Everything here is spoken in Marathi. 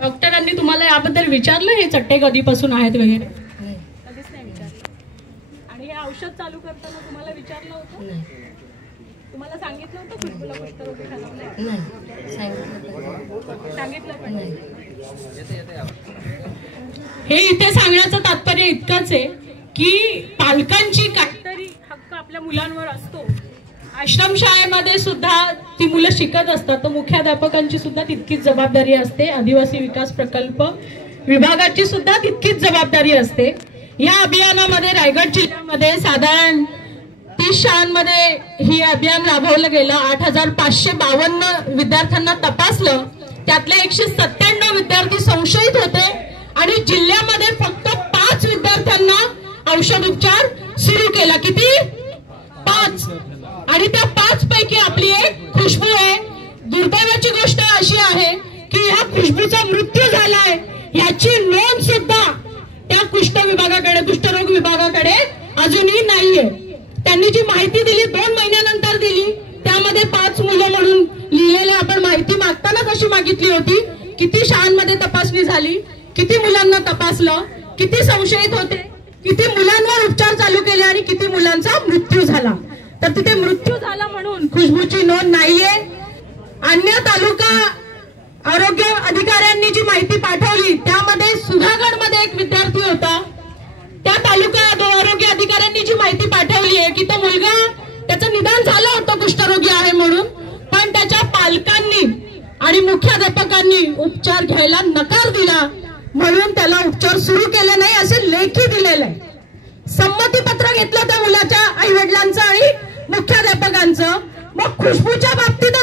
डॉक्टरांनी तुम्हाला याबद्दल विचारलं हे चट्टे कधीपासून आहेत वगैरे? कधीच नाही विचारलं. आणि हे औषध चालू करताना तुम्हाला विचारलं होतं? नाही. तुम्हाला सांगितलं होतं खुशबूला कुष्ठरोग झाला? नाही सांगितलं पण नाही. हे इथे सांगण्याचं तात्पर्य इतकंच आहे की पालकांची काहीतरी हक्क आपल्या मुलांवर असतो. आश्रमशाळेमध्ये सुद्धा ती मुलं शिकत असतात, तर मुख्याध्यापकांची सुद्धा तितकीच जबाबदारी असते. आदिवासी विकास प्रकल्प विभागाची सुद्धा तितकीच जबाबदारी असते. या अभियानामध्ये रायगड जिल्ह्यामध्ये साधारण 30 शाळांमध्ये ही अभियान राबवलं गेलं. 8552 विद्यार्थ्यांना तपासलं, त्यातले 197 विद्यार्थी संशयित होते आणि जिल्ह्यामध्ये फक्त 5 विद्यार्थ्यांना औषध उपचार सुरू केला. किती? 5. आणि त्या 5 पैकी आपली एक खुशबू आहे. दुर्दैवाची गोष्ट अशी आहे की ह्या खुशबूचा मृत्यू झालाय, याची नोंद सुद्धा त्या कुष्ठरोग विभागाकडे अजूनही नाहीये. त्यांनी जी माहिती दिली 2 महिन्यानंतर दिली, त्यामध्ये 5 मुलं म्हणून लिहिलेलं. आपण माहिती मागताना कशी मागितली होती, किती शाळांमध्ये तपासणी झाली, किती मुलांना तपासलं, किती संशयित होते, किती मुलांवर उपचार चालू केले आणि किती मुलांचा मृत्यू झाला. तर तिथे मृत्यू झाला म्हणून खुशबूची नोंद नाहीये. अन्य तालुका आरोग्य अधिकाऱ्यांनी जी माहिती पाठवली त्यामध्ये सुधागडमध्ये एक विद्यार्थी होता. त्या तालुका आरोग्य अधिकाऱ्यांनी जी माहिती पाठवली आहे की तो मुलगा, त्याचं निदान झालं होतं कुष्ठरोगी आहे म्हणून, पण त्याच्या पालकांनी आणि मुख्याध्यापकांनी उपचार घ्यायला नकार दिला म्हणून त्याला उपचार सुरू केले नाही असे लेखी दिलेलं आहे. संमतीपत्र घेतलं त्या मुलाच्या आई वडिलांचं आणि मुख्याध्यापकांचं. मग खुशबूच्या बाबतीत